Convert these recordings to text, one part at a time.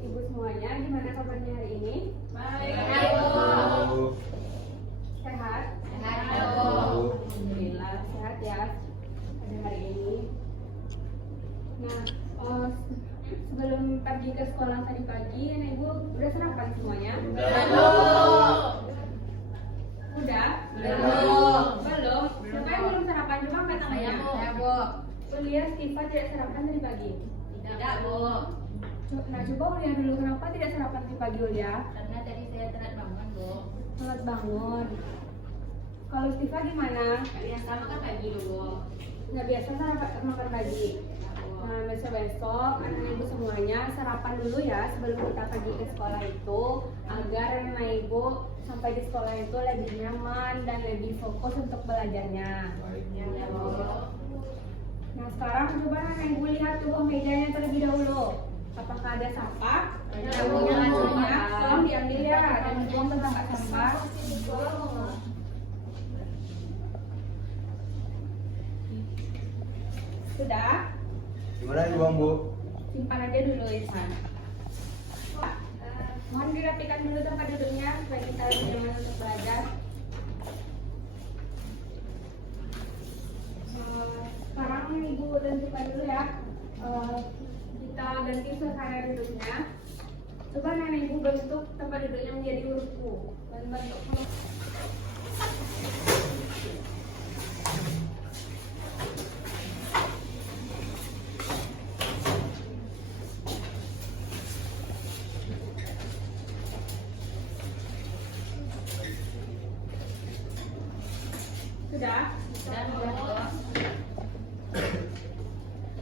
Ibu semuanya, gimana kabarnya hari ini? Baik. Sehat? Sehat. Alhamdulillah sehat ya pada hari ini. Nah, sebelum pergi ke sekolah tadi pagi, anak ibu udah sarapan semuanya? Udah? Belum. Belum? Siapa yang belum sarapan? Coba angkat tangannya. Saya, Bu. Ulia Stiva tidak sarapan tadi pagi? Tidak, Bu. Nah, coba Ulia dulu, kenapa tidak sarapan tadi pagi Ulia? Karena tadi saya telat bangun, Bu. Telat bangun. Kalau Stiva gimana? Yang sama kan pagi dulu. Nggak biasa sarapan makan pagi. Nah, besok-besok anak ibu semuanya sarapan dulu ya sebelum kita pergi ke sekolah itu, agar anak ibu sampai di sekolah itu lebih nyaman dan lebih fokus untuk belajarnya. Ya, Bu. Nah, sekarang coba anak ibu lihat tuh mejanya terlebih dahulu. Apakah ada sampah? Ada, Nah, Bu. punya tolong diambil ya dan dibuang ke tempat sampah. Sudah? Gimana nih Bang Bu? Simpan aja dulu Irfan. Mohon dirapikan dulu tempat duduknya supaya kita lebih nyaman untuk belajar. Sekarang ibu tentukan dulu ya. Kita ganti suasana duduknya. Coba nenek ibu bentuk tempat duduknya menjadi huruf U dan bentuk sudah? Dan, Bu.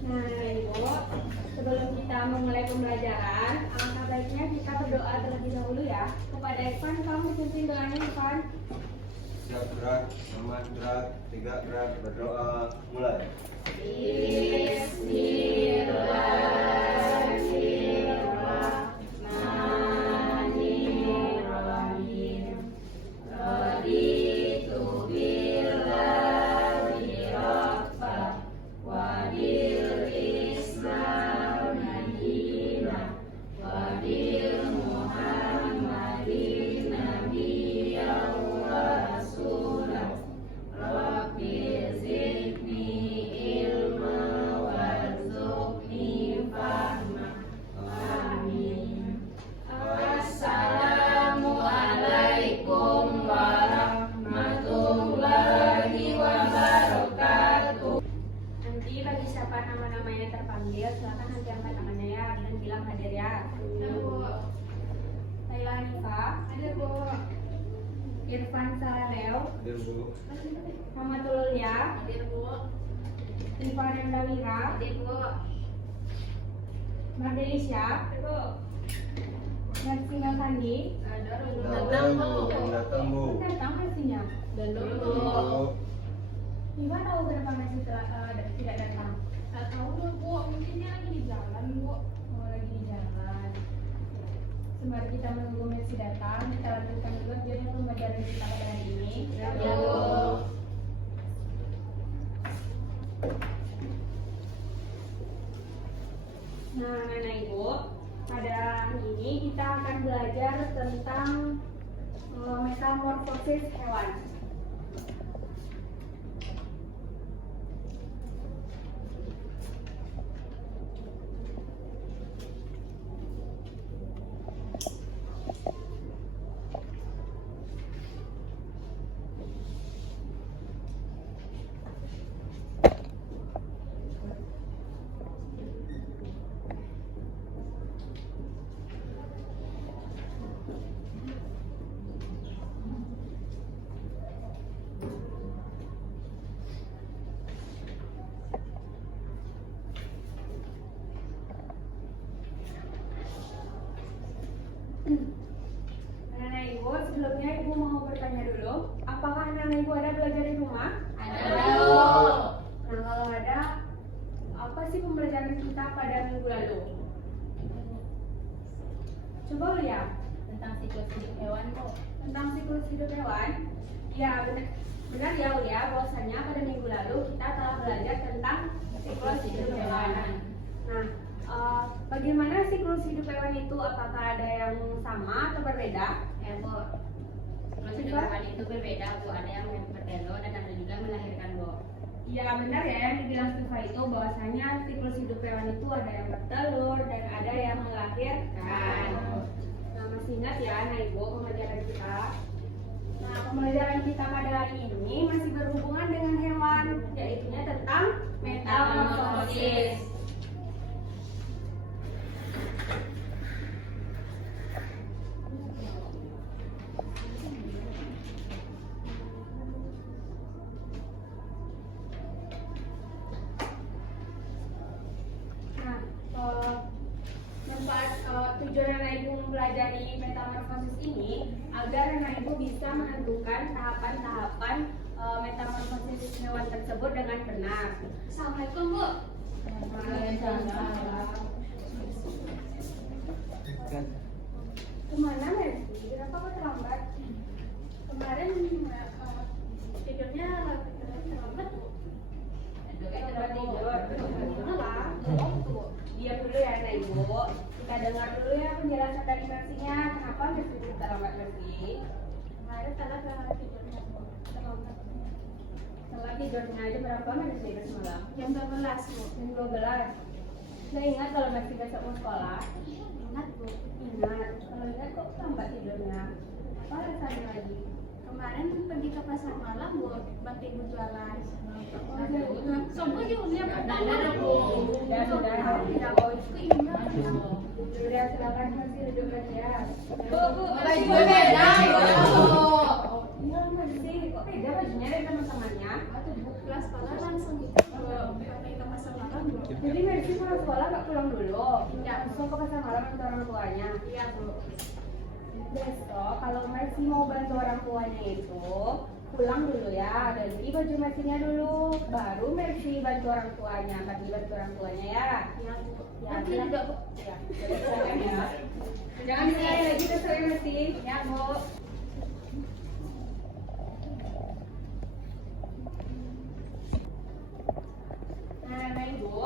Nah, ibu, sebelum kita memulai pembelajaran, alangkah baiknya kita berdoa terlebih dahulu ya. Kepada Irfan, kamu pimpin doanya Irfan. Siap gerak, aman gerak, 3 gerak, berdoa, mulai. Bismillahirrahmanirrahim. Raditu billahi rabban wa bil Islam dinan wa bil Muhammadin nabiyyan wa rasulan. Rabbi zidni ilma warzuqni fahma. Amin. Assalamualaikum warahmatullahi wabarakatuh. Nanti bagi siapa nama-namanya terpanggil, silakan nanti angkat tangannya ya dan bilang hadir ya. Ya, Bu. Laila Hanifah, Ada, Bu. Irfan Salaleo, Hadir Bu. Muhammad Ulya, Hadir, Bu. Rifan Endawira, Hadir, Bu. Mardelisya, Mersinga Sandi. Ada, Bu. Datang Bu, datang Bu. Datang Mersinya. Dan dulu. Bu. Gimana tahu kenapa masih tidak datang? Nggak tahu dong, Bu. Mungkin dia lagi di jalan, Bu. Oh, lagi di jalan. Sembari kita menunggu Mersi datang, kita lanjutkan dulu jadi pembelajaran kita pada hari ini. Ya, Bu. Nah, Nana Ibu, pada hari ini kita akan belajar tentang metamorfosis hewan. Coba lihat Tentang siklus hidup hewan, Bu. tentang siklus hidup hewan. Ya benar ya Ulia, bahwasanya pada minggu lalu kita telah belajar tentang siklus hidup hewan. Nah, bagaimana siklus hidup hewan itu? Apakah ada yang sama atau berbeda? Ya, Bu. Siklus hidup hewan itu berbeda, Bu. Ada yang bertelur dan ada juga melahirkan, Bu. Ya benar ya, yang dibilang Siva itu bahwasanya siklus hidup hewan itu ada yang bertelur dan ada yang melahirkan. Nah, masih ingat ya, nah Ibu, pembelajaran kita. Nah, pembelajaran kita pada hari ini masih berhubungan dengan hewan, yaitu tentang metamorfosis. Nah, manfaat tujuan anak ibu mempelajari metamorfosis ini agar anak ibu bisa menentukan tahapan-tahapan metamorfosis hewan tersebut dengan benar. Assalamualaikum, Bu. Kemana Mercy? Kenapa kau terlambat? Kemarin tidurnya terlambat, Bu. Terlambat tidur. Malah, diam dulu ya anak ibu. Kita dengar dulu ya penjelasan dari Mercy-nya. Kenapa Mercy terlambat Mercy? Kemarin telat tidurnya, Bu. Terlambat. Telat tidurnya aja berapa menit tidur semalam? Jam 12, Bu. Jam 12. Saya ingat kalau Mercy besok mau sekolah. Ingat, Bu. Ingat, kalau ingat kok lambat tidurnya. Apa alasannya lagi? Kemarin pergi ke pasar malam, Bu. Bantu ibu jualan. Oh, jadi Sobo juga pertama, Bu. Sudah, tidak mau Keingat. Sudah, silakan Mercy duduk aja. Bu, baju beda, Bu. Iya Mercy, kok beda bajunya dari teman-temannya? Waktu Bu kelas sekolah langsung pergi ke pasar malam, Bu. Jadi Mercy pulang sekolah nggak pulang dulu? Iya. Langsung ke pasar malam sama orang tuanya? Iya, Bu. Besok kalau Mercy mau bantu orang tuanya itu pulang dulu ya, ganti baju Mercy-nya dulu, baru Mercy bantu orang tuanya, bantu orang tuanya ya. Iya, Bu. Ya, Nanti bilang. juga, Bu. Ya, silakan ya. Jangan sekali lagi terus Mercy. Ya Bu. Nah, Anak Ibu,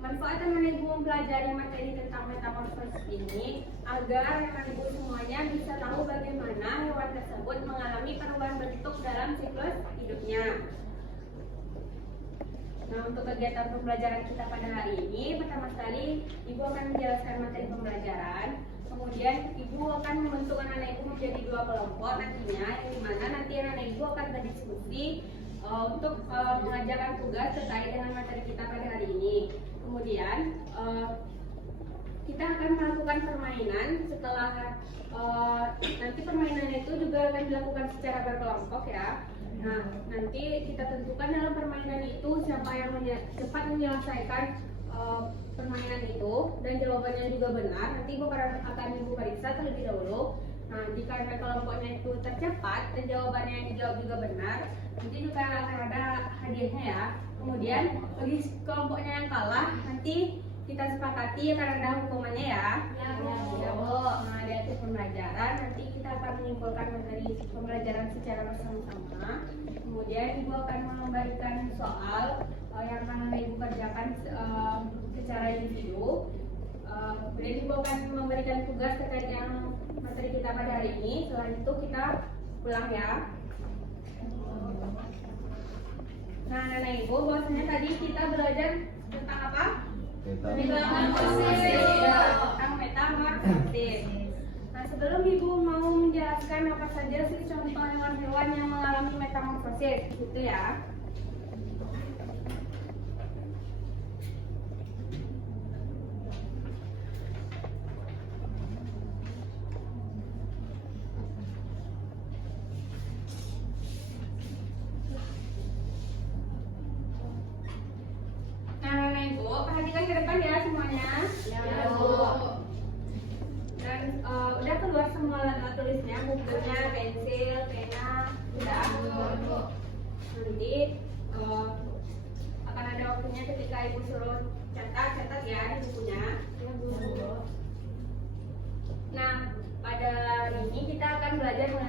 manfaat anak Ibu mempelajari materi tentang metamorfosis ini agar anak Ibu semuanya bisa tahu bagaimana hewan tersebut mengalami perubahan bentuk dalam siklus hidupnya. Nah, untuk kegiatan pembelajaran kita pada hari ini, pertama sekali Ibu akan menjelaskan materi pembelajaran. Kemudian Ibu akan membentuk anak-anak Ibu menjadi dua kelompok nantinya, yang dimana nanti anak-anak Ibu akan berdiskusi untuk mengajarkan tugas terkait dengan materi kita pada hari ini. Kemudian kita akan melakukan permainan setelah nanti permainan itu juga akan dilakukan secara berkelompok ya. Nah, nanti kita tentukan dalam permainan itu siapa yang cepat menyelesaikan permainan itu dan jawabannya juga benar. Nanti Ibu akan Ibu periksa terlebih dahulu. Nah, jika kelompoknya itu tercepat dan jawabannya yang dijawab juga benar, nanti juga akan ada hadiahnya ya. Kemudian bagi kelompoknya yang kalah, nanti kita sepakati akan ada hukumannya ya. Ya, Ya Bu. Nah, di akhir pembelajaran nanti kita akan menyimpulkan materi pembelajaran secara bersama-sama. Kemudian Ibu akan memberikan soal yang akan Ibu kerjakan secara individu. Kemudian Ibu akan memberikan tugas terkait yang materi kita pada hari ini. Setelah itu kita pulang ya. Nah, anak Ibu, bahwasanya tadi kita belajar tentang apa? Metamorfosis. Tentang metamorfosis. Nah, sebelum Ibu mau menjelaskan apa saja sih contoh hewan-hewan yang mengalami metamorfosis, gitu ya. Nah, Ibu, perhatikan ke depan ya semuanya. Ya, Bu. Dan udah keluar semua alat tulisnya, bukunya, pensil, pena, udah. Nanti akan ada waktunya ketika Ibu suruh catat ya di bukunya. Ya, Bu. Nah,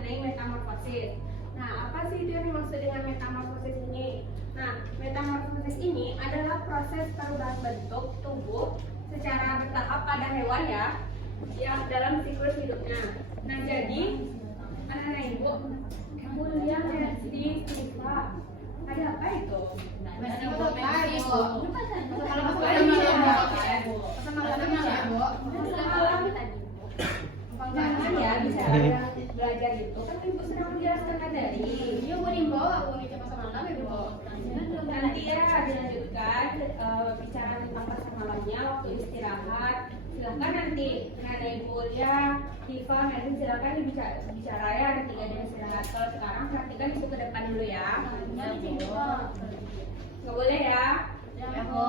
mengenai metamorfosis. Nah, apa sih itu yang dimaksud dengan metamorfosis ini? Nah, metamorfosis ini adalah proses perubahan bentuk tubuh secara bertahap pada hewan ya, yang dalam siklus hidupnya. Nah, jadi anak-anak ibu, kuliah di siswa ada apa itu? Jangan ya bicara belajar itu kan ibu sedang menjelaskan tadi. Iya, gue nimbo, aku mau coba semalam ya, Bro. Nanti ya dilanjutkan bicara tentang pasar malamnya waktu istirahat. Silahkan nanti ada ibu kuliah, Hifa, nanti silahkan bicara ya nanti ada istirahat. Kalau sekarang perhatikan itu ke depan dulu ya. Nggak boleh ya. Ya, Bu.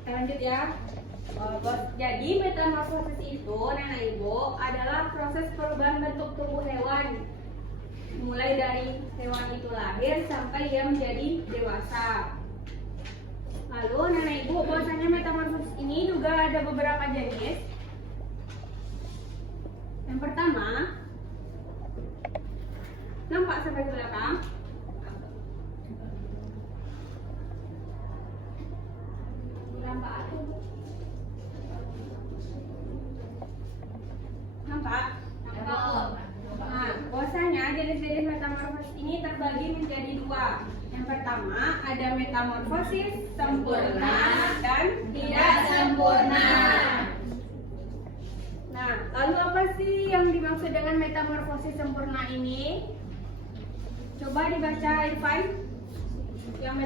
Kita lanjut ya. Jadi metamorfosis itu, Nenek Ibu, adalah proses perubahan bentuk tubuh hewan, mulai dari hewan itu lahir sampai ia menjadi dewasa. Lalu Nenek Ibu, bahwasanya metamorfosis ini juga ada beberapa jenis. Yang pertama, nampak sampai ke belakang. Nampak aku. Nampak? Nah, bahwasanya jenis-jenis metamorfosis ini terbagi menjadi dua. Yang pertama ada metamorfosis sempurna dan tidak sempurna. Nah, lalu apa sih yang dimaksud dengan metamorfosis sempurna ini? Coba dibaca Irfan. Yang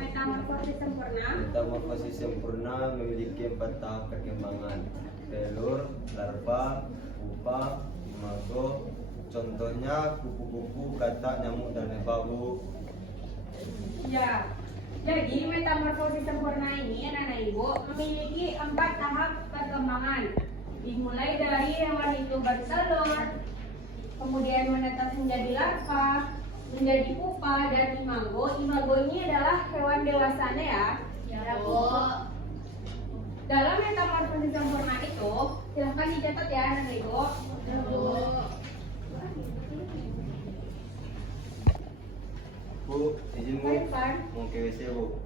metamorfosis sempurna. Metamorfosis sempurna memiliki 4 tahap perkembangan: telur, larva, pupa, imago. Contohnya kupu-kupu, katak, nyamuk, dan lebah, Bu. Ya, jadi metamorfosis sempurna ini anak-anak ibu memiliki 4 tahap perkembangan. Dimulai dari hewan itu bertelur, kemudian menetas menjadi larva, menjadi pupa, dan imago. Imago ini adalah hewan dewasanya ya. Ya, Bu. Dalam metamorfosis sempurna itu, silahkan dicatat ya anak-anak ibu. Ya, Bu. Bu, izin Bu, Irfan, mau ke WC Bu.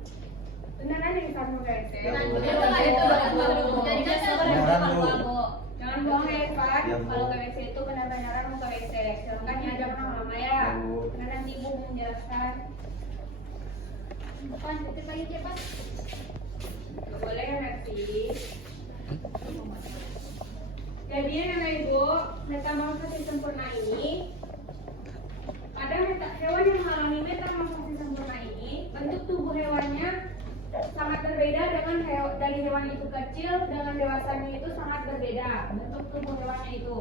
beneran yang kamu WC? Ya, Bu. Jangan bohong ya Irfan, Ya, Bu. kalau ke WC itu benar-benaran mau ke WC. Silahkan ya, jangan lama-lama ya. Ya, Bu. Karena nanti ibu menjelaskan. Depan, titip lagi cepat. Gak boleh ya nanti. Jadi anak ibu, metamorfosis sempurna ini ada hewan yang mengalami metamorfosis sempurna ini, bentuk tubuh hewannya sangat berbeda dengan dari hewan itu kecil dengan dewasanya itu sangat berbeda bentuk tubuh hewannya itu.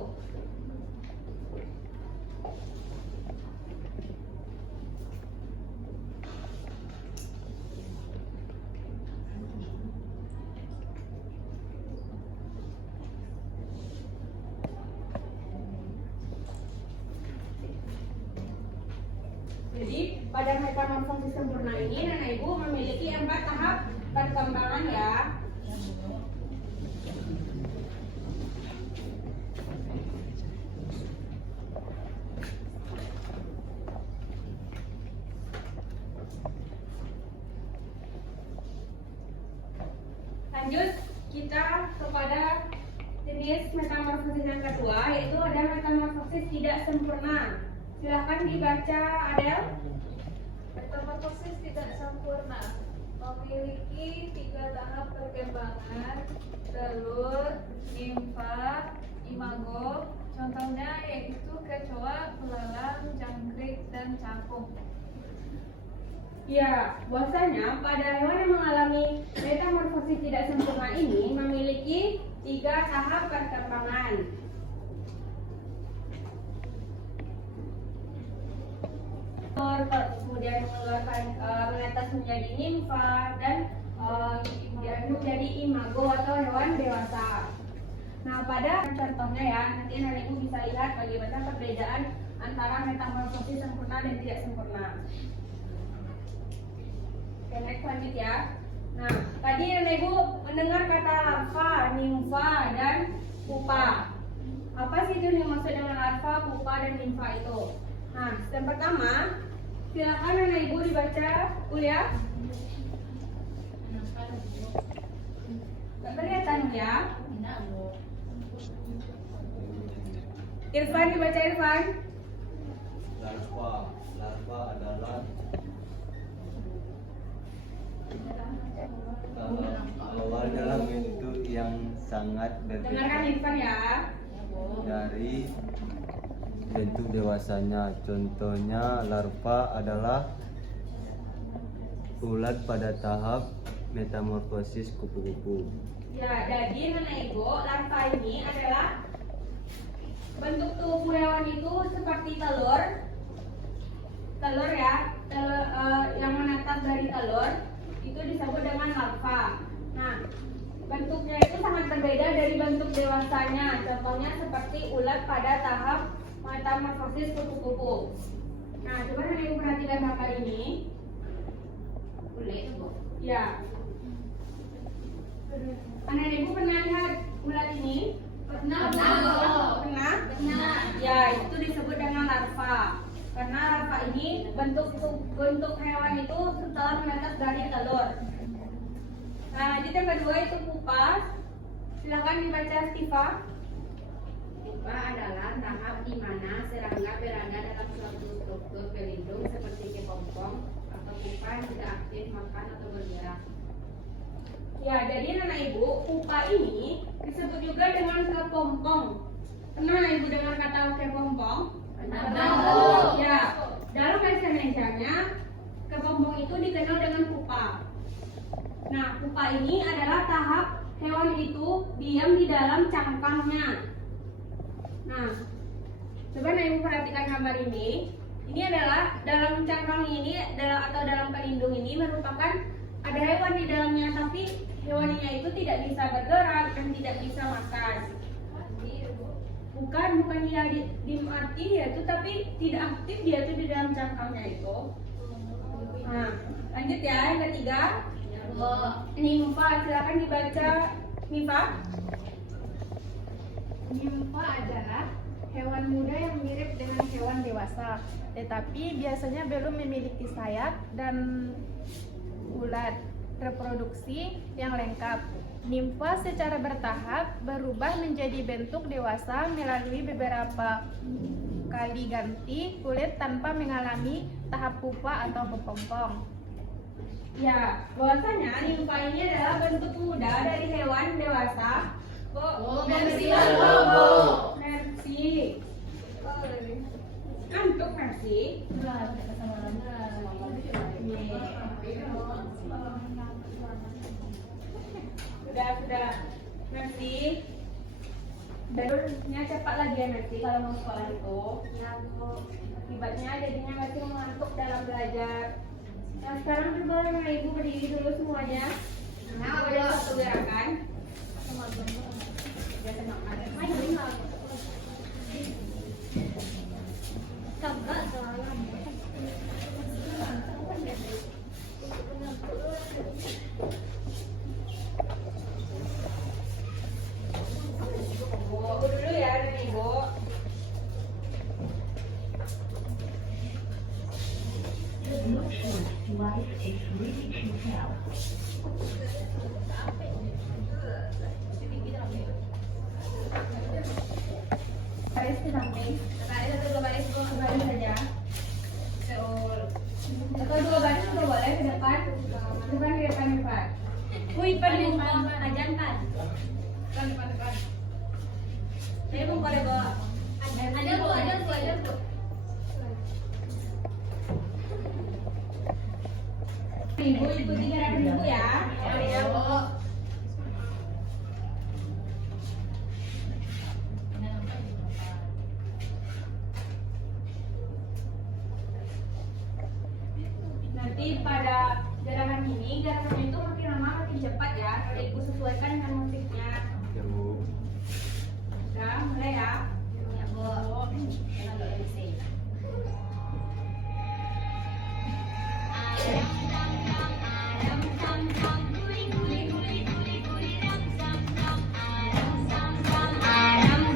Jadi pada metamorfosis sempurna ini nenek ibu memiliki 4 tahap perkembangan ya. Lanjut kita kepada jenis metamorfosis yang kedua, yaitu ada metamorfosis tidak sempurna. Silahkan dibaca Adel. Metamorfosis tidak sempurna memiliki 3 tahap perkembangan: telur, nimfa, imago. Contohnya yaitu kecoa, belalang, jangkrik, dan capung. Ya, bahwasanya pada hewan yang mengalami metamorfosis tidak sempurna ini memiliki 3 tahap perkembangan. Kemudian menetas menjadi nimfa dan menjadi imago atau hewan dewasa. Nah, pada contohnya ya, nanti nenek ibu bisa lihat bagaimana perbedaan antara metamorfosis sempurna dan tidak sempurna. Oke, next lanjut ya. Nah, tadi nenek ibu mendengar kata larva, nimfa, dan pupa. Apa sih itu yang maksud dengan larva, pupa, dan nimfa itu? Nah, yang pertama, silakan anak ibu dibaca kuliah. Gak kelihatan ya? Irfan dibaca Irfan. Larva adalah awal dalam bentuk yang sangat Dengarkan berbeda Irfan ya. dari bentuk dewasanya. Contohnya larva adalah ulat pada tahap metamorfosis kupu-kupu. Ya, jadi anak ibu, larva ini adalah bentuk tubuh hewan itu seperti telur ya, yang menetas dari telur itu disebut dengan larva. Nah, bentuknya itu sangat berbeda dari bentuk dewasanya. Contohnya seperti ulat pada tahap metamorfosis kupu-kupu. Nah, coba anak ibu perhatikan gambar ini. Boleh Bu. Ya. Anak ibu pernah lihat ulat ini? Pernah. Pernah? Ya, itu disebut dengan larva. Karena larva ini bentuk hewan itu setelah menetas dari telur. Nah, lanjut yang kedua itu pupa. Silakan dibaca Stiva. Pupa adalah tahap di mana serangga berada dalam suatu struktur pelindung seperti kepompong atau pupa yang tidak aktif makan atau bergerak. Ya, jadi anak ibu, pupa ini disebut juga dengan kepompong. Pernah anak ibu dengar kata kepompong? Pernah. Ya, dalam bahasa Indonesianya, kepompong itu dikenal dengan pupa. Nah, pupa ini adalah tahap hewan itu diam di dalam cangkangnya. Nah, coba anak ibu perhatikan gambar ini. Ini adalah dalam cangkang ini atau dalam pelindung ini merupakan ada hewan di dalamnya, tapi hewannya itu tidak bisa bergerak dan tidak bisa makan. Bukan dia mati dia itu, tapi tidak aktif dia itu di dalam cangkangnya itu. Nah, lanjut ya yang ketiga. Nimfa, silakan dibaca Nimfa. Nimfa adalah hewan muda yang mirip dengan hewan dewasa, tetapi biasanya belum memiliki sayap dan ulat reproduksi yang lengkap. Nimfa secara bertahap berubah menjadi bentuk dewasa melalui beberapa kali ganti kulit tanpa mengalami tahap pupa atau kepompong. Ya, bahwasanya nimfa ini adalah bentuk muda dari hewan dewasa. Merci, Merci. Antuk Merci. Sudah. Merci. Dadurnya cepat lagi ya Merci kalau mau sekolah itu. Akibatnya jadinya Merci mengantuk dalam belajar. Nah, sekarang coba ibu berdiri dulu semuanya. Nah, ada satu gerakan. Ibu dulu ya, dan ibu. Baris ke samping. Satu baris saja. Atau dua baris juga boleh ke depan. Depan. Wih, depan. Ajan kan. Depan. Saya mau pada bawa. Ada bu. Ibu ikuti gerakan ibu ya. Ya, Bu. Nanti pada gerakan itu makin lama makin cepat ya. Nanti ibu sesuaikan dengan musiknya. Ya Bu. Udah, mulai ya. Ya, Bu. Jangan lupa MC.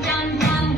Adam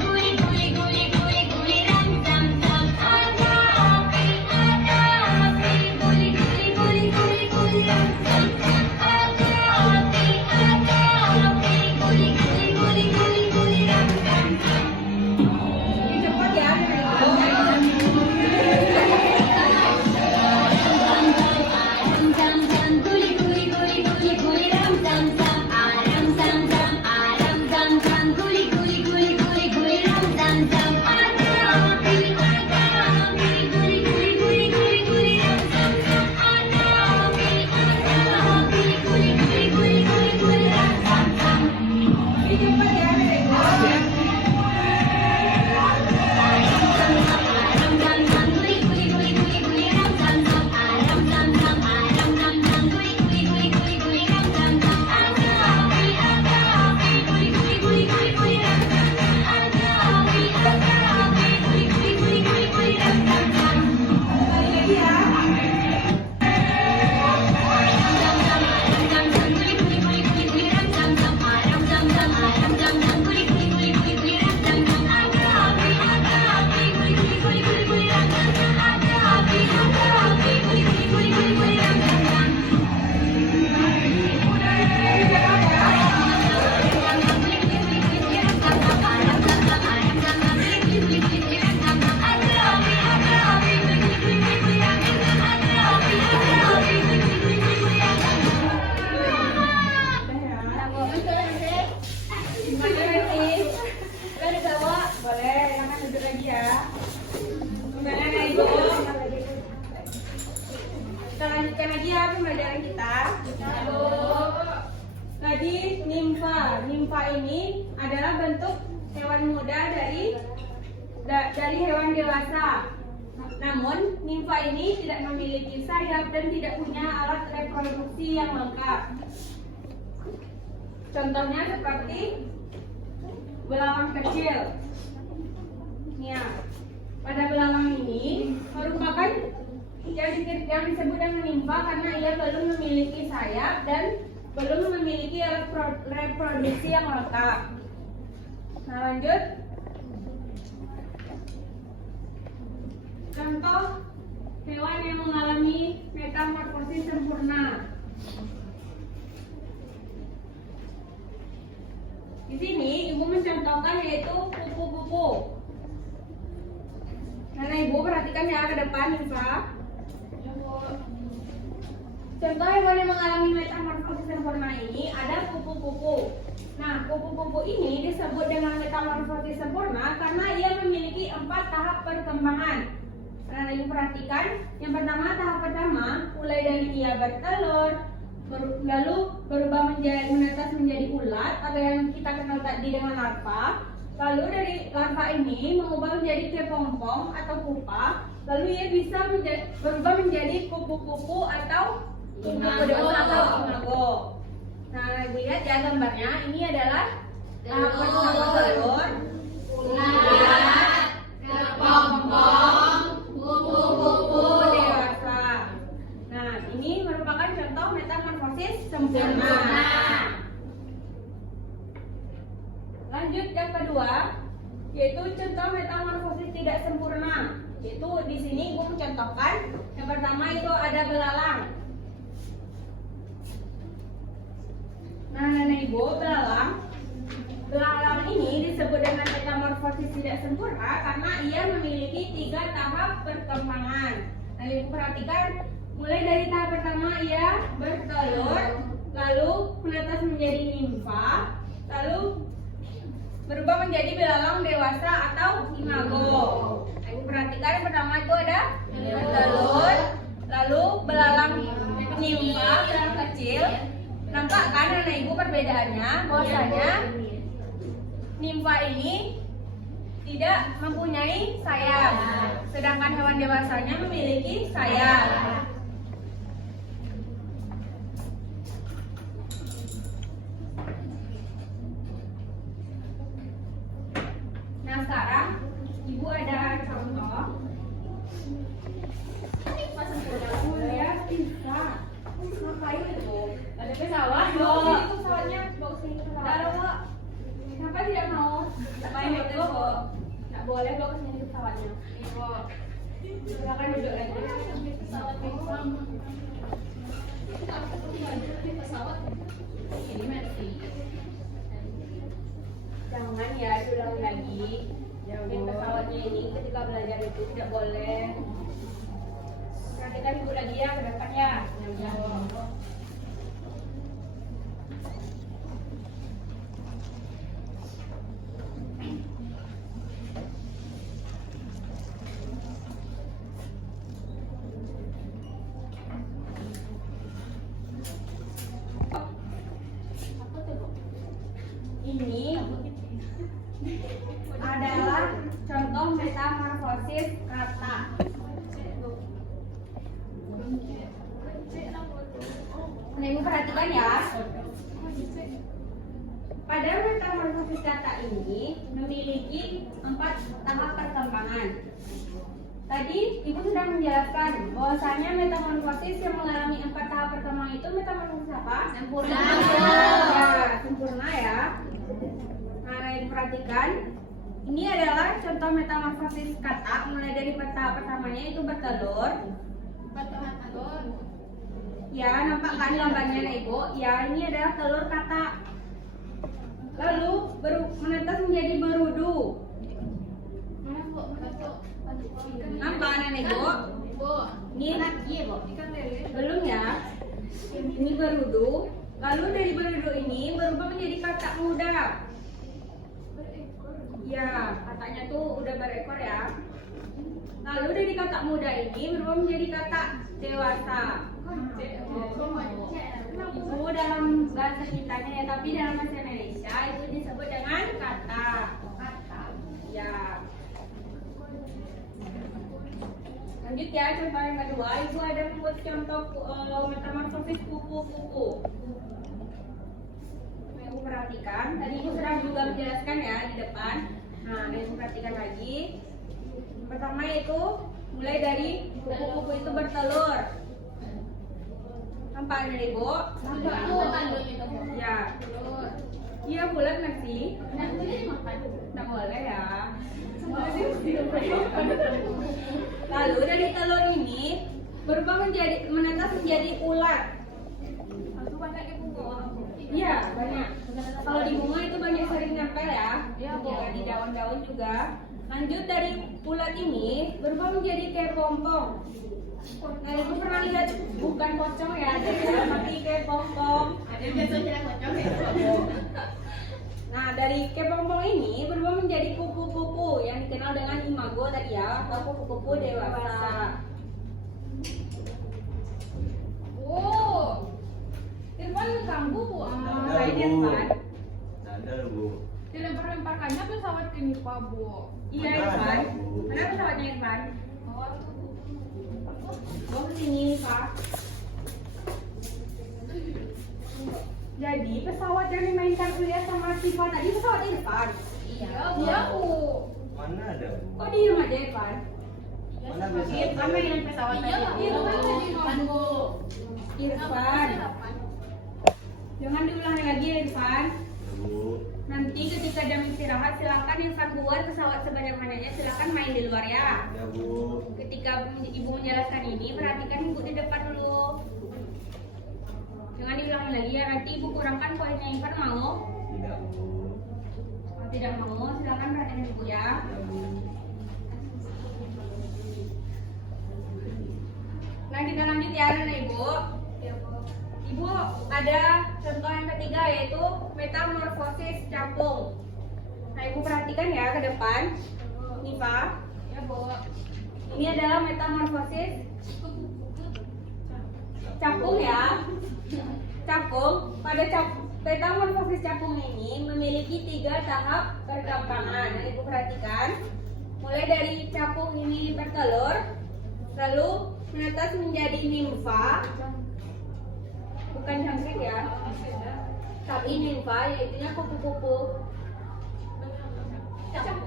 Kita lanjutkan lagi ya pembelajaran kita. Tadi nimfa. Nimfa ini adalah bentuk hewan muda dari hewan dewasa. Namun nimfa ini tidak memiliki sayap dan tidak punya alat reproduksi yang lengkap. Contohnya seperti belalang kecil. Ya, pada belalang ini merupakan yang disebut dengan nimfa karena ia belum memiliki sayap dan belum memiliki alat reproduksi yang lengkap. Nah, lanjut. Contoh hewan yang mengalami metamorfosis sempurna. Di sini ibu mencontohkan yaitu kupu-kupu. Nah, ibu perhatikan ya ke depan, Iva. Contoh hewan yang mengalami metamorfosis sempurna ini ada kupu-kupu. Nah, kupu-kupu ini disebut dengan metamorfosis sempurna karena ia memiliki 4 tahap perkembangan. Nah, ibu perhatikan, yang pertama tahap pertama mulai dari ia bertelur, lalu berubah menetas menjadi ulat atau yang kita kenal tadi dengan larva. Lalu dari larva ini mengubah menjadi kepompong atau pupa. Lalu ia bisa berubah menjadi kupu-kupu atau imago. Nah, ibu lihat ya gambarnya. Ini adalah tahap pertama telur, ulat, kepompong, kupu-kupu dewasa. Nah, ini merupakan contoh metamorfosis sempurna. Lanjut yang kedua, yaitu contoh metamorfosis tidak sempurna. Yaitu di sini ibu mencontohkan yang pertama itu ada belalang. Nah, nenek ibu, belalang ini disebut dengan metamorfosis tidak sempurna karena ia memiliki 3 tahap perkembangan. Nah, ibu perhatikan, mulai dari tahap pertama ia bertelur, lalu menetas menjadi nimfa, lalu berubah menjadi belalang dewasa atau imago. Nah, ibu perhatikan yang pertama itu ada bertelur, lalu belalang nimfa, belalang kecil. Nampak kan anak ibu perbedaannya? Bahwasanya nimfa ini tidak mempunyai sayap, sedangkan hewan dewasanya memiliki sayap. Nah, sekarang ibu ada contoh. Ya, bisa. Ngapain itu? Ada pesawat. Bawa sini pesawatnya, bawa sini pesawat. Taruh, Kak. Kenapa tidak mau main itu? Nggak boleh bawa ke sini pesawatnya. Ibu, silakan duduk lagi. Pesawat pesawat. Ini masih. Jangan ya, diulang lagi. Main pesawatnya ini ketika belajar itu tidak boleh. Perhatikan ibu lagi ya ke depan ya. Ini adalah contoh metamorfosis kata. Nah, ibu perhatikan ya. Pada metamorfosis kata ini memiliki 4 tahap perkembangan. Tadi ibu sudah menjelaskan bahwasanya metamorfosis yang mengalami 4 tahap perkembangan itu metamorfosis apa? Sempurna. Ya, sempurna ya. Nah, ibu perhatikan. Ini adalah contoh metamorfosis kata mulai dari tahap pertamanya itu bertelur. Ya, nampak kan gambarnya nah, ibu? Ya, ini adalah telur kata. Lalu menetas menjadi berudu. Nampak nenek ibu? Ini iya bu? Belum ya? Ini berudu. Lalu dari berudu ini berubah menjadi katak muda. Ya, katanya tuh udah berekor ya. Lalu dari kata muda ini berubah menjadi kata dewasa. Itu dalam bahasa kitanya ya, tapi dalam bahasa Indonesia itu disebut dengan kata. Ya. Lanjut ya, contoh yang kedua, ibu ada membuat contoh metamorfosis kupu-kupu. Ibu perhatikan, tadi ibu sudah juga menjelaskan ya di depan. Nah, ibu perhatikan lagi. Pertama yaitu mulai dari kupu-kupu itu bertelur. Nampak dari ibu? Ya. Iya bulat nasi. Tidak boleh ya. Lalu dari telur ini berubah menjadi menetas menjadi ulat. Lalu banyak yang bunga. Iya banyak. Kalau di bunga itu banyak sering nempel ya. Ya di daun-daun juga. Lanjut dari ulat ini berubah menjadi kayak pompong. Nah ibu pernah lihat bukan pocong ya, tapi kayak pompong. Ada biasanya pocong ya. Nah dari kepompong ini berubah menjadi kupu-kupu yang dikenal dengan imago tadi ya, atau kupu-kupu dewasa. Oh, Irfan ganggu bu. Lain Irfan. Ada loh bu. Dilempar-lemparkannya pesawat ke Nipa bu. Iya Irfan. Mana pesawatnya Irfan? Oh sini Pak. Jadi pesawat yang dimainkan Ulia sama Siva tadi pesawat Irfan. Iya bu. Mana ada bu? Kok di rumah aja Irfan? Mana bisa? Irfan mainan pesawat tadi. Irfan bu. Irfan. Jangan diulangi lagi ya Irfan. Bu. Nanti ketika jam istirahat silakan Irfan buat pesawat sebanyak-banyaknya, silakan main di luar ya. Ya bu. Ketika ibu menjelaskan ini perhatikan ibu di depan dulu. Jangan diulangi lagi ya, nanti ibu kurangkan poinnya. Irfan mau? Tidak bu. Kalau tidak mau silakan perhatikan ibu ya. Ya bu. Nah kita lanjut ya anak ibu. Ibu ada contoh yang ketiga yaitu metamorfosis capung. Nah ibu perhatikan ya ke depan. Nipa. Ya bu. Ini adalah metamorfosis capung ya. Capung pada metamorfosis capung ini memiliki 3 tahap perkembangan. Nah, ibu perhatikan. Mulai dari capung ini bertelur, lalu menetas menjadi nimfa. Bukan jangkrik ya. Tapi nimfa yaitunya kupu-kupu.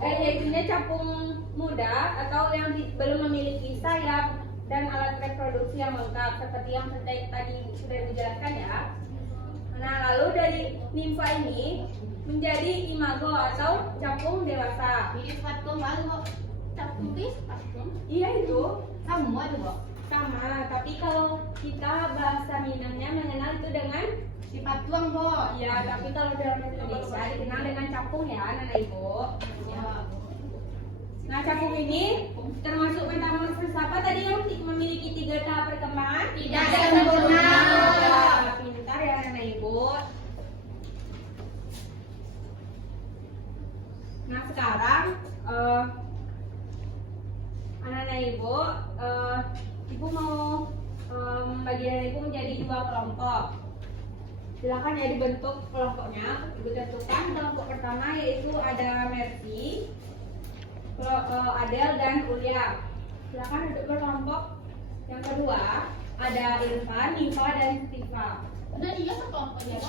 Yaitunya capung muda atau yang belum memiliki sayap dan alat reproduksi yang lengkap seperti yang tadi sudah dijelaskan ya. Nah lalu dari nimfa ini menjadi imago atau capung dewasa. Ini patung lalu kok. Capung bis patung. Iya itu Semua tuh kok. sama, tapi kalau kita bahasa Minangnya mengenal itu dengan Si patung kok. ya, tapi kalau dalam bahasa Indonesia dikenal dengan capung ya anak ibu. Ya. Nah capung ini termasuk metamorfosis apa tadi yang memiliki 3 tahap perkembangan? Tidak sempurna. Ya, pintar ya anak ibu. Nah sekarang anak-anak ibu, ibu mau membagi anak ibu menjadi 2 kelompok. Silakan ya dibentuk kelompoknya. Ibu tentukan kelompok pertama yaitu ada Mercy, Adel dan Ulia. Silakan duduk berkelompok. Yang kedua ada Irfan, Niva dan Stiva. Dan iya sekelompok ya.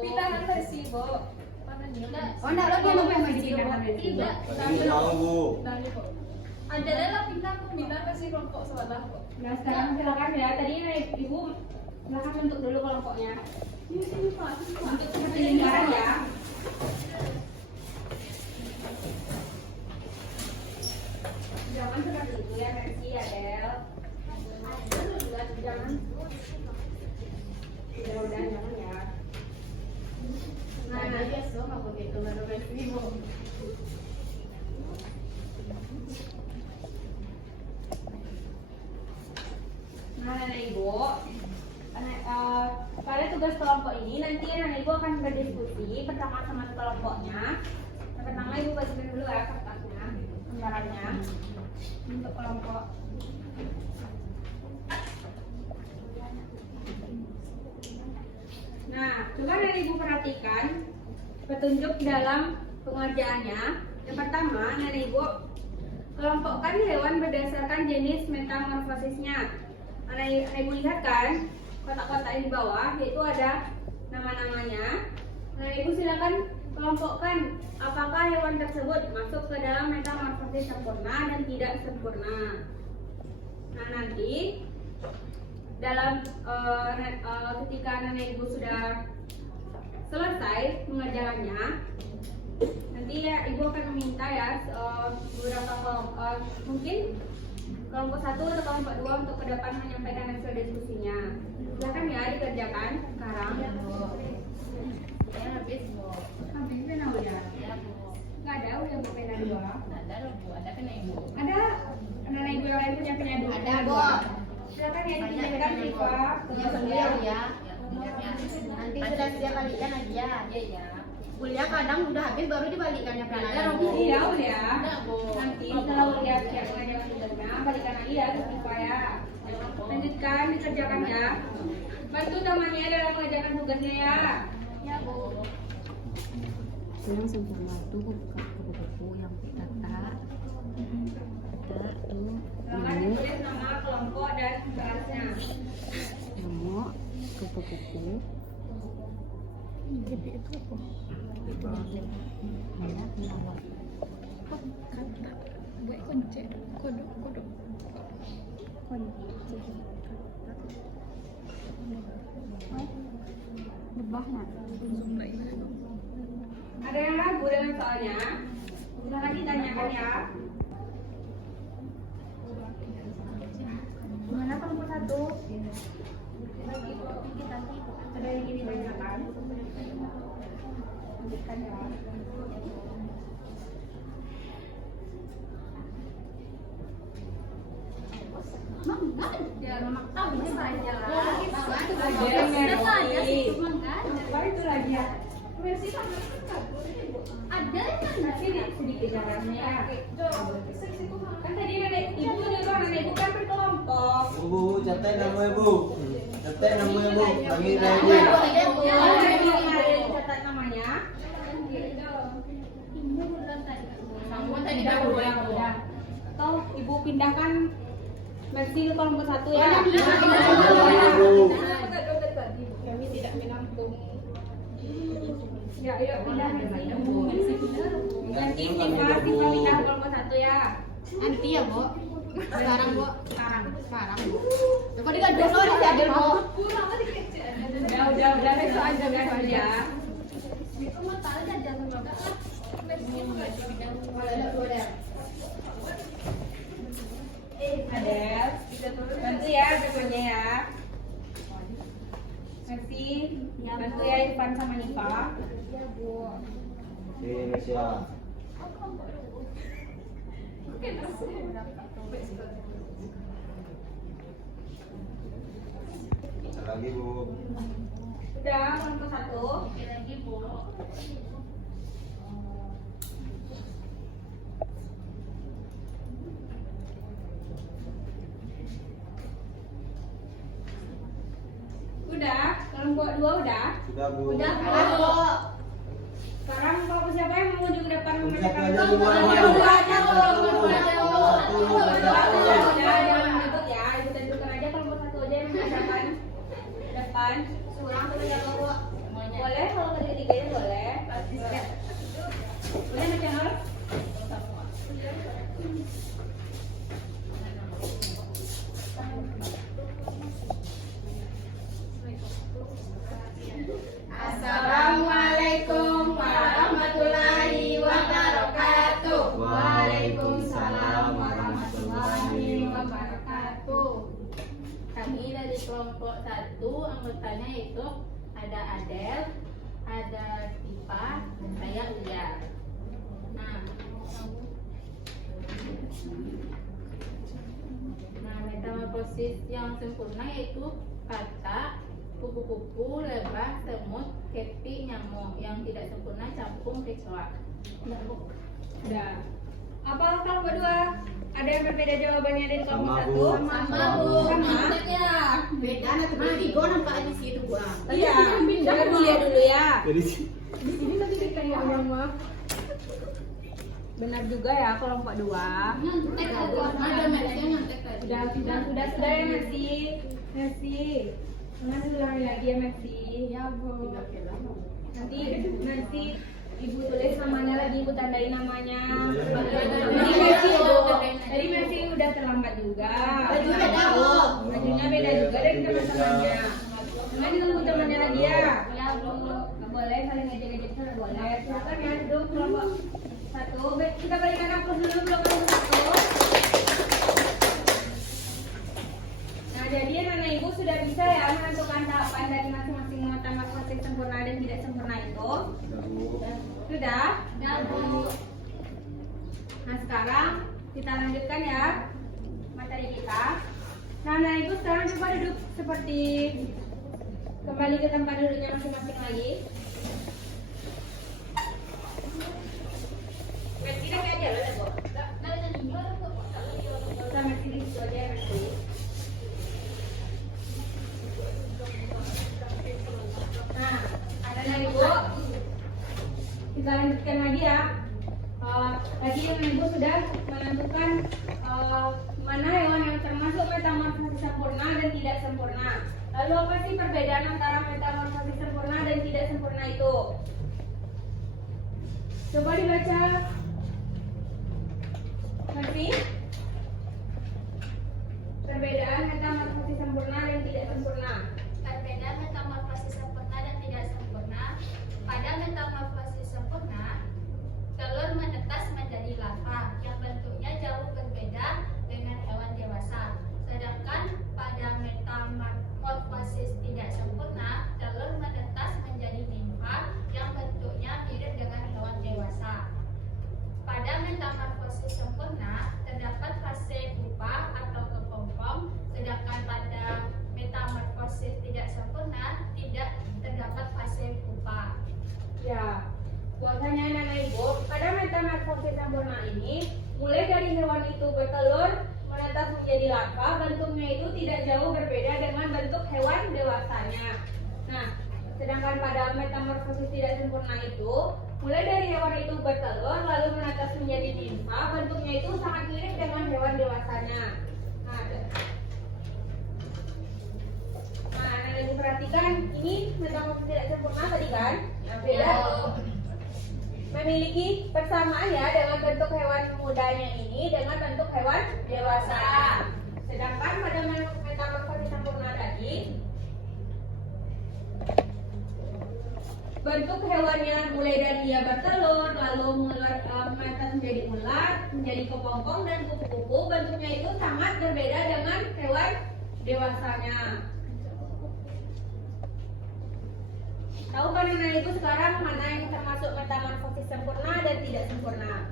Pindahan versi, Bu. Oh, enggak lagi yang memang Tidak. Ini mau bu. Ada lah pindah versi kelompok sebelah, Bu. Nah sekarang silakan ya. Tadi ibu silakan bentuk dulu kelompoknya. Untuk seperti lingkaran ya. Jangan seperti itu ya Mercy, Adel. Jangan. Udah jangan ya. Nah, dia biasa nggak begitu menurut ibu. Nah, ibu, pada tugas kelompok ini nanti anak ibu akan berdiskusi pertama sama kelompoknya. Yang pertama ibu bacakan dulu ya kertasnya, lembarannya untuk kelompok. Nah, coba anak ibu perhatikan petunjuk dalam pengerjaannya. Yang pertama, anak ibu kelompokkan hewan berdasarkan jenis metamorfosisnya. Anak ibu lihat kan kotak-kotak di bawah, yaitu ada nama-namanya. Anak ibu silakan kelompokkan apakah hewan tersebut masuk ke dalam metamorfosis sempurna dan tidak sempurna. Nah, nanti dalam ketika nenek ibu sudah selesai mengerjakannya, nanti ya ibu akan meminta ya beberapa kelompok, mungkin kelompok 1 atau kelompok 2 untuk ke depan menyampaikan hasil diskusinya. Silakan ya dikerjakan sekarang. Ya, Bu. Saya habis, Bu. Habis pena udah? Ya, Bu. Nggak ada udah Bu pena 2. Ada loh, Bu. Ada pena Ibu. Ada nenek ibu yang lain punya pena 2. Ada, Bu. Silakan ya dikerjakan Siva. Punya beliau ya. Nanti sudah siap balikkan aja ya. Iya, ya. Kuliah kadang udah habis baru dibalikkannya Ada pelajaran. loh, Bu. Iya udah. Ada, Bu. Nanti kalau lihat siap mengerjakan tugasnya, balikan lagi ya ke Siva ya. Lanjutkan dikerjakan ya. Bantu temannya dalam mengerjakan tugasnya ya. Ya, Bu. Yang sempurna itu buka buku yang kata ada tuh Silakan ditulis nama kelompok dan kelasnya. nama kupu-kupu Jadi itu apa? ada nama Kata buat kunci kodok. lebah nak Ada yang ragu dengan soalnya? Silakan ditanyakan ya. Mana kelompok 1? Ada yang ingin ditanyakan? Lanjutkan ya. Jangan makam ini saja. Ada yang ngerti. Apa itu lagi ya? Ada yang Sedikit jaraknya. Kan tadi nenek ibu nyuruh nenek ibu kan berkelompok. Bu, catat nama ibu. Catat nama ibu. Panggil lagi. Ada yang catat namanya? Kamu tadi Udah, dahulu udah, ya, Bu. udah. Atau ibu pindahkan Mercy ke kelompok 1 ya. Kami tidak menampung. Ya, ayo pindah Mercy. Nanti Siva pindah ke kelompok 1 ya. Nanti ya, Bu. Sekarang, Bu. Sekarang, Bu. Kok digaduh dulu digaduh, Bu. Udah besok aja ya. Adel, bantu ya jagoannya ya. Nanti bantu ya Irfan sama Nifa. Di Indonesia. Lagi Bu. Udah kelompok 1. Lagi, Bu. Udah, kelompok 2 udah. Sudah Bu. Udah, Bu. Sekarang kelompok siapa yang mau maju ke depan Satu membacakan aja kelompok semua. dua aja, Satu, kelompok dua aja. satu. Jangan ribut ya, ibu tentukan aja kelompok 1 aja yang membacakan depan. Surang tuh ya, Bu. Boleh kalau ketiga-tiganya boleh. Boleh baca nol? Assalamualaikum warahmatullahi wabarakatuh. Waalaikumsalam warahmatullahi wabarakatuh. Kami dari kelompok 1, anggotanya itu ada Adel, ada Tifa, dan saya Lia. Nah, metamorfosis yang sempurna yaitu kata kupu-kupu, lebah, semut, kepi, nyamuk. Yang tidak sempurna capung, kecoa. Udah. Apa kelompok 2? Ada yang berbeda jawabannya dari kelompok Sama, 1? Bu. Sama Bu. Sama. Beda nanti berarti gue nampak di situ gua. Iya. Coba dilihat dulu ya. Jadi Di sini tadi kayak mama. Benar juga ya kelompok 2. Nyontek aku. Ada mereka nyontek tadi. Sudah ya Mercy. Nanti ulangi lagi ya Mercy. Ya Bu. Nanti Ibu tulis namanya lagi, Ibu tandain namanya. Tadi Mercy udah terlambat juga. Baju beda, Bu. Bajunya beda juga dari teman-temannya. Nanti tunggu temannya lagi ya. Ya Bu. Nggak boleh saling ngejek-ngejek, nggak boleh. Silakan ya, duduk kelompok 1. Kita berikan aplaus dulu kelompok 1. Nah, jadi anak ibu sudah bisa ya menentukan tahapan dari masing-masing metamorfosis sempurna dan tidak sempurna itu. Sudah? Ya Bu. Nah, sekarang kita lanjutkan ya materi kita. Nah, anak ibu sekarang coba duduk seperti kembali ke tempat duduknya masing-masing lagi. Mercy udah kayak jalan ya, Bu? Udah, Mercy di situ aja ya, Mercy. Nah, anak ibu, kita lanjutkan lagi ya. Tadi yang ibu sudah menentukan mana hewan yang termasuk metamorfosis sempurna dan tidak sempurna. Lalu apa sih perbedaan antara metamorfosis sempurna dan tidak sempurna itu? Coba dibaca. Ngerti? Perbedaan metamorfosis sempurna dan tidak sempurna. Perbedaan metamorfosis sempurna dan tidak sempurna. Pada metamorfosis sempurna, telur menetas menjadi larva yang bentuknya jauh berbeda dengan hewan dewasa. Sedangkan pada metamorfosis tidak sempurna, telur menetas menjadi nimfa yang bentuknya mirip dengan hewan dewasa. Pada metamorfosis sempurna, terdapat fase pupa atau kepompong, sedangkan pada metamorfosis tidak sempurna, tidak terdapat fase pupa. Ya, bahwasanya anak ibu, pada metamorfosis sempurna ini, mulai dari hewan itu bertelur, menetas menjadi larva, bentuknya itu tidak jauh berbeda dengan bentuk hewan dewasanya. Nah, sedangkan pada metamorfosis tidak sempurna itu, mulai dari hewan itu bertelur, lalu menetas menjadi nimfa, bentuknya itu sangat mirip dengan hewan dewasanya. Nah, anak ibu perhatikan, ini metamorfosis tidak sempurna tadi kan? Beda. Memiliki persamaan ya dengan bentuk hewan mudanya ini dengan bentuk hewan dewasa. Sedangkan pada metamorfosis sempurna tadi, bentuk hewannya mulai dari dia bertelur, lalu menetas menjadi ulat, menjadi kepompong dan kupu-kupu. Bentuknya itu sangat berbeda dengan hewan dewasanya. Tahu kan anak ibu sekarang mana yang termasuk metamorfosis sempurna dan tidak sempurna?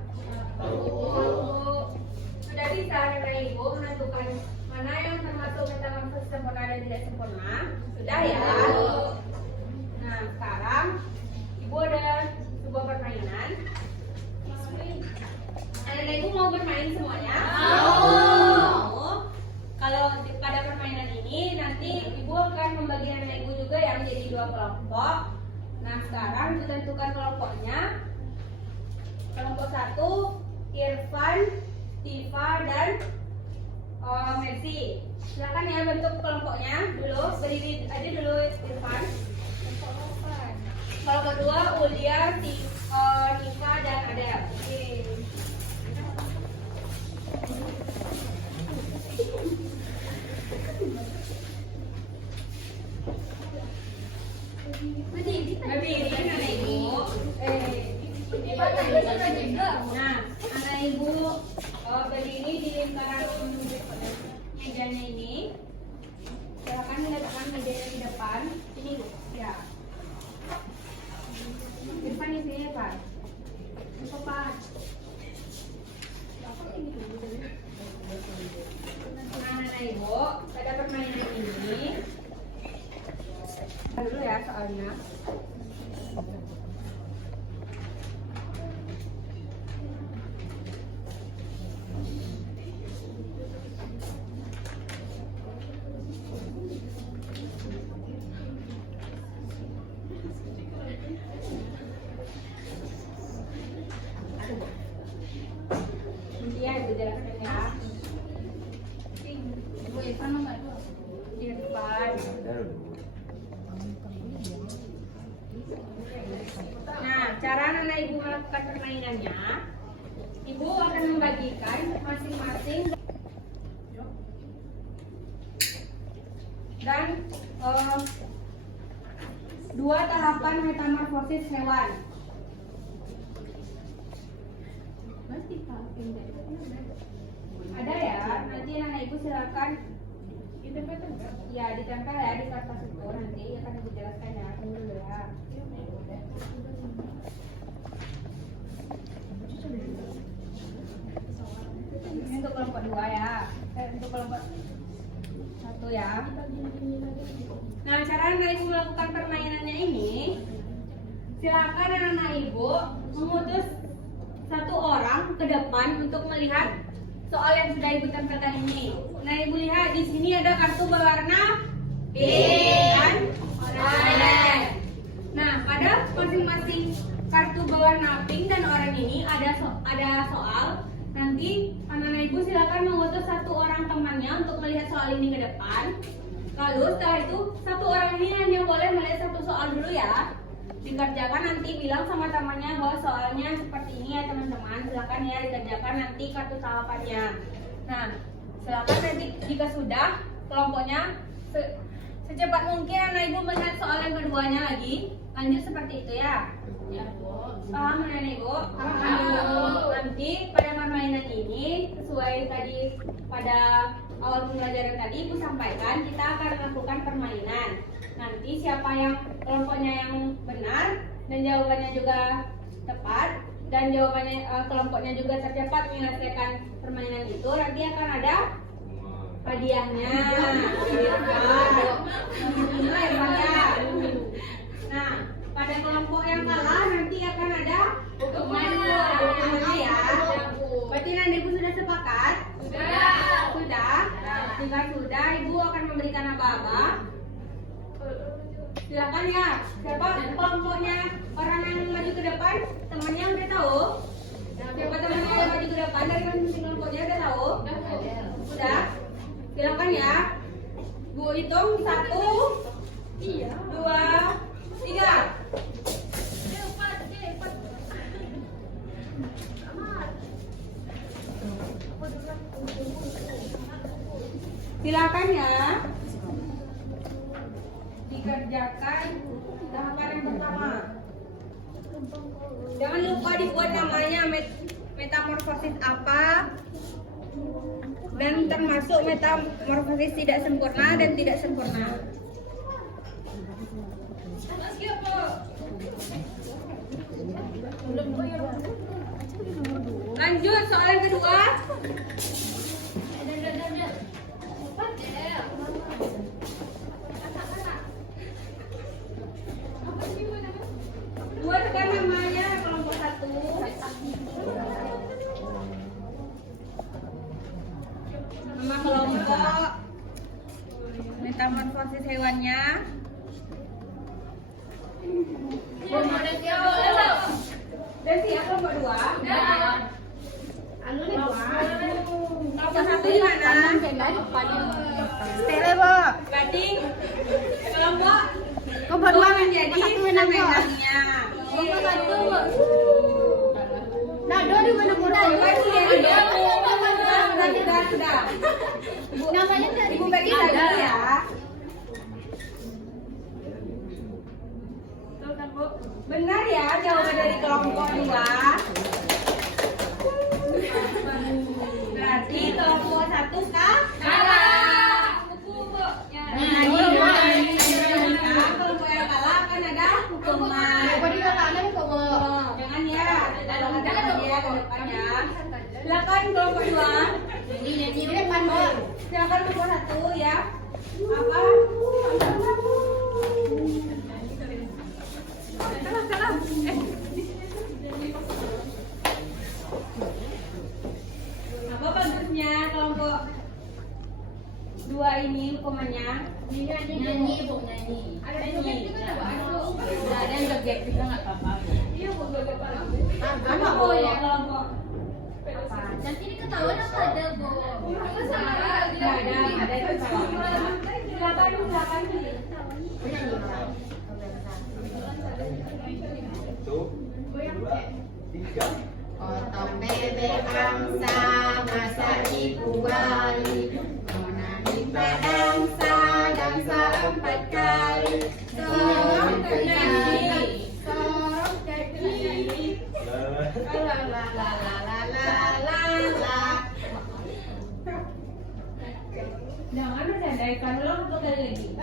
Tahu. Sudah bisa anak ibu menentukan mana yang termasuk metamorfosis sempurna dan tidak sempurna? Sudah ya? Nah, sekarang ibu ada sebuah permainan. Anak ibu mau bermain semuanya? Mau. Kalau pada permainan ini nanti ibu akan membagi anak ibu juga yang jadi 2 kelompok. Nah, sekarang ditentukan kelompoknya. Kelompok 1 Irfan, Tifa dan Mercy. Silakan ya bentuk kelompoknya dulu. Berdiri aja dulu Irfan. Kelompok 2 Ulia, Tifa dan Adel. Oke. Berdiri anak ibu. Nah, anak ibu berdiri di lingkaran mejanya ini. Silakan meletakkan mejanya di depan. Ini bu. Ya. Irfan di sini Pak. Cepat. Nah, anak ibu, pada permainan ini Dulu ya soalnya. Iya, Ibu jelaskan ya. Ibu Irfan mau nggak itu? Di depan. Nah, cara anak ibu melakukan permainannya, ibu akan membagikan masing-masing dan dua tahapan metamorfosis hewan. Ada ya, nanti anak ibu silakan ya ditempel ya di kertas itu, nanti akan ibu jelaskan ya. Tunggu dulu ya. Ini untuk kelompok 2 ya. Untuk kelompok 1 ya. Nah, cara anak ibu melakukan permainannya ini, silakan anak ibu mengutus satu orang ke depan untuk melihat soal yang sudah ibu tempelkan ini. Nah, ibu lihat di sini ada kartu berwarna pink dan oranye. Nah, pada masing-masing kartu berwarna pink dan oranye ini ada soal. Nanti anak-anak ibu silakan mengutus satu orang temannya untuk melihat soal ini ke depan. Lalu setelah itu satu orang ini hanya boleh melihat satu soal dulu ya. Dikerjakan, nanti bilang sama temannya bahwa soalnya seperti ini ya teman-teman. Silakan ya dikerjakan nanti kartu tahapannya. Nah, silakan nanti jika sudah kelompoknya secepat mungkin anak ibu melihat soal yang keduanya lagi. Lanjut seperti itu ya. Ya, Bu. Paham anak ibu? Paham. Nanti pada permainan ini sesuai tadi pada awal pembelajaran tadi ibu sampaikan, kita akan melakukan permainan. Nanti siapa yang kelompoknya yang benar dan jawabannya juga tepat dan jawabannya kelompoknya juga tercepat menyelesaikan permainan itu, nanti akan ada hadiahnya. Nah, pada kelompok yang kalah nanti akan ada hukumannya ya. Berarti nanti ibu sudah sepakat? Sudah. Jika sudah, ibu akan memberikan aba-aba. Silakan ya. Siapa kelompoknya orang yang maju ke depan? Temannya udah tahu? Siapa temannya yang maju ke depan dari masing-masing kelompoknya udah tahu? Sudah. Silakan ya. Bu hitung 1, 2, 3. Silakan ya. Dikerjakan tahapan yang pertama. Jangan lupa dibuat namanya metamorfosis apa dan termasuk metamorfosis tidak sempurna dan tidak sempurna. Lanjut soal yang kedua. Buatkan namanya kelompok 1. Nama kelompok metamorfosis hewannya. Udah siap kelompok 2? Kelompok 1 di mana? Stele, Bu. Berarti kelompok Kelompok 2 menjadi permainannya. Nado di mana muda? Sudah. Namanya dari Ibu bagi saja ya. Betul kan, Bu? Benar ya jawaban dari kelompok 2. Berarti kelompok 1 kalah. Buku, Bu. Ya. Kelompok yang kalah akan ada hukuman. Jangan ya. Jangan dia ke depan ya. Silakan kelompok 2. Silakan kelompok 1 ya. Apa? selanjutnya kelompok 2 ini hukumannya Nyanyi, Bu, nyanyi. ada yang joget juga nggak apa-apa. Iya, Bu, joget apa? Oh ya kelompok. Nanti ini ketahuan apa ada, Bu? Nggak ada itu salah. Silakan. Satu, dua, tiga. Potong bebek angsa, masak ibu wali. Nona minta dansa 4 kali. Sorong kaki, sorong kaki. La la la la la la la. Jangan bercandaikan ulang untuk kali lagi.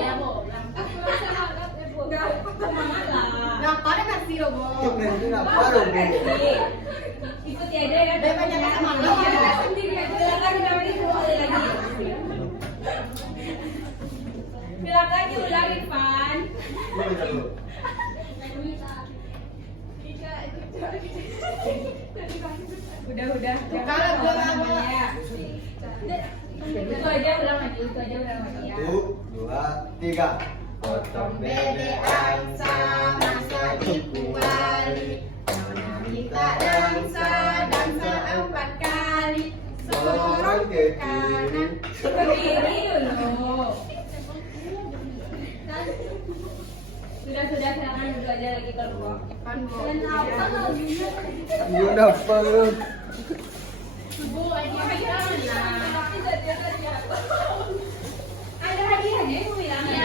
Iya, Bu. Semangat lah. Kenapa ada nasi lo, Bu? Nanti apa dong, Bu? Ikuti aja ya. Dia banyak sama lo. Iya, sendiri aja. Silakan diulangi sekali lagi. Silakan diulang Irfan. Lu bisa dulu. Udah. Kalau gua nggak mau. ya. Itu aja ulang lagi ya. 1, 2, 3. Potong bebek angsa, masak ibu wali. Nona minta dansa 4 kali. Sorong ke kiri. Berdiri dulu. Sudah silakan duduk aja lagi kelompok. Dan apa lagunya? Iya, apa lu? Ada hadiahnya yang bilang ya.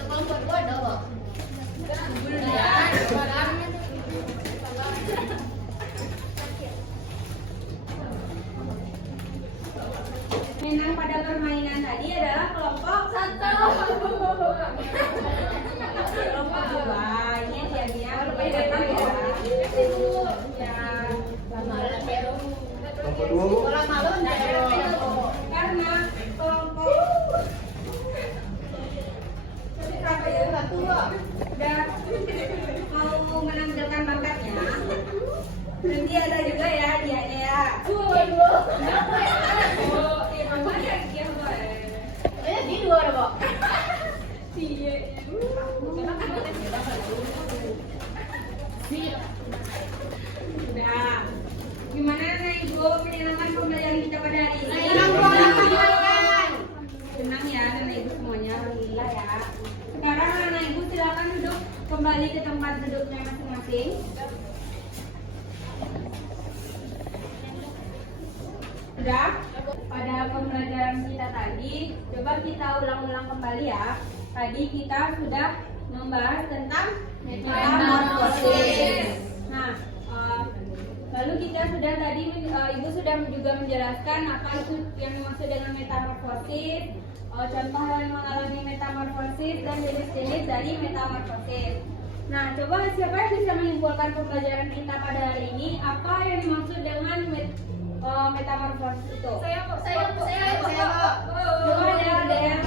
Kelompok gua ada loh. Menang pada permainan tadi adalah kelompok 1. Kelompok 2. Ini hadiahnya berbeda ya. Nomor 2, Bu. Orang malu enggak ada. Karena kelompok udah mau menampilkan bakatnya. Nanti ada juga ya hadiahnya ya. Di dua ada, Bu. Udah. Gimana nih Ibu menyenangkan pembelajaran kita pada hari ini? Senang ya Nana Ibu semuanya, alhamdulillah ya. Sekarang Nana Ibu silakan duduk kembali ke tempat duduknya masing-masing. Sudah? Pada pembelajaran kita tadi, coba kita ulang-ulang kembali ya. Tadi kita sudah membahas tentang metamorfosis. Nah, lalu kita sudah tadi Ibu sudah juga menjelaskan apa itu yang dimaksud dengan metamorfosis, contoh yang mengalami metamorfosis dan jenis-jenis dari metamorfosis. Nah, coba siapa yang bisa menyimpulkan pembelajaran kita pada hari ini? Apa yang dimaksud dengan metamorfosis itu? Saya. Coba ada yang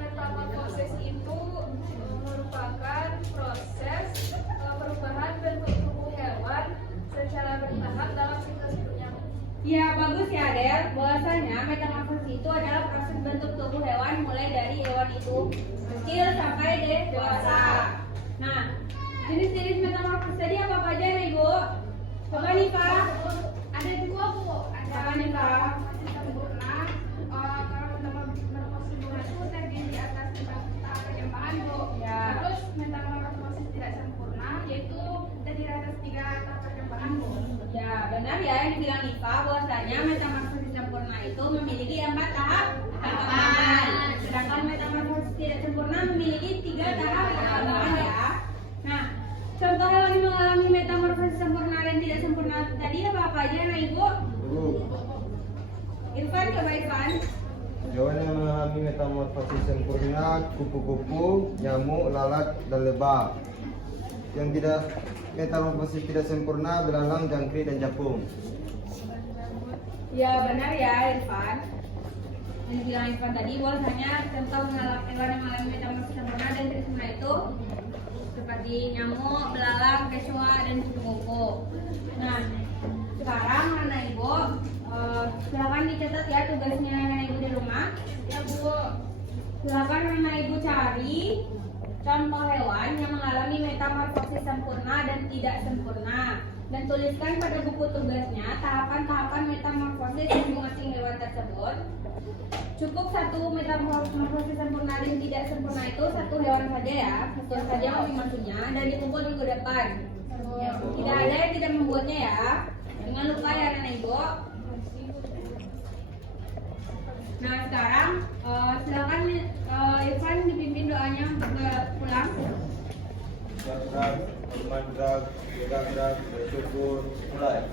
Metamorfosis itu merupakan proses perubahan bentuk tubuh hewan secara bertahap dalam siklus hidupnya. ya bagus ya Del. Bahwasanya metamorfosis itu adalah proses bentuk tubuh hewan mulai dari hewan itu kecil sampai dewasa. Nah, jenis-jenis metamorfosis tadi apa aja nih Bu? Coba nih Pak. Ada dua, Bu. Apa nih Pak? Sempurna. Kalau metamorfosis sempurna itu terdiri di atas tahap perkembangan, Bu. Ya. Terus metamorfosis tidak sempurna yaitu terdiri atas 3 tahap perkembangan, Bu. Ya, benar ya yang dibilang Iva bahwasanya metamorfosis sempurna itu memiliki 4 tahap Irfan, coba Irfan. Hewan yang mengalami metamorfosis sempurna, kupu-kupu, nyamuk, lalat, dan lebah. Yang tidak metamorfosis tidak sempurna, belalang, jangkrik, dan capung. Ya benar ya Irfan. Yang dibilang Irfan tadi bahwasanya contoh hewan yang mengalami metamorfosis sempurna dan tidak sempurna itu seperti nyamuk, belalang, kecoa, dan kupu-kupu. Nah, sekarang anak ibu silakan dicatat ya tugasnya anak ibu di rumah. Ya Bu. Silakan anak ibu cari contoh hewan yang mengalami metamorfosis sempurna dan tidak sempurna, dan tuliskan pada buku tugasnya tahapan-tahapan metamorfosis masing-masing hewan tersebut. Cukup satu metamorfosis sempurna dan tidak sempurna itu satu hewan saja ya, satu saja masing-masingnya, dan dikumpul minggu depan. Tidak ada yang tidak membuatnya ya. Jangan lupa ya anak ibu. Nah sekarang silakan Irfan dipimpin doanya untuk pulang. Gerak, hormat gerak, jaga gerak, bersyukur, mulai.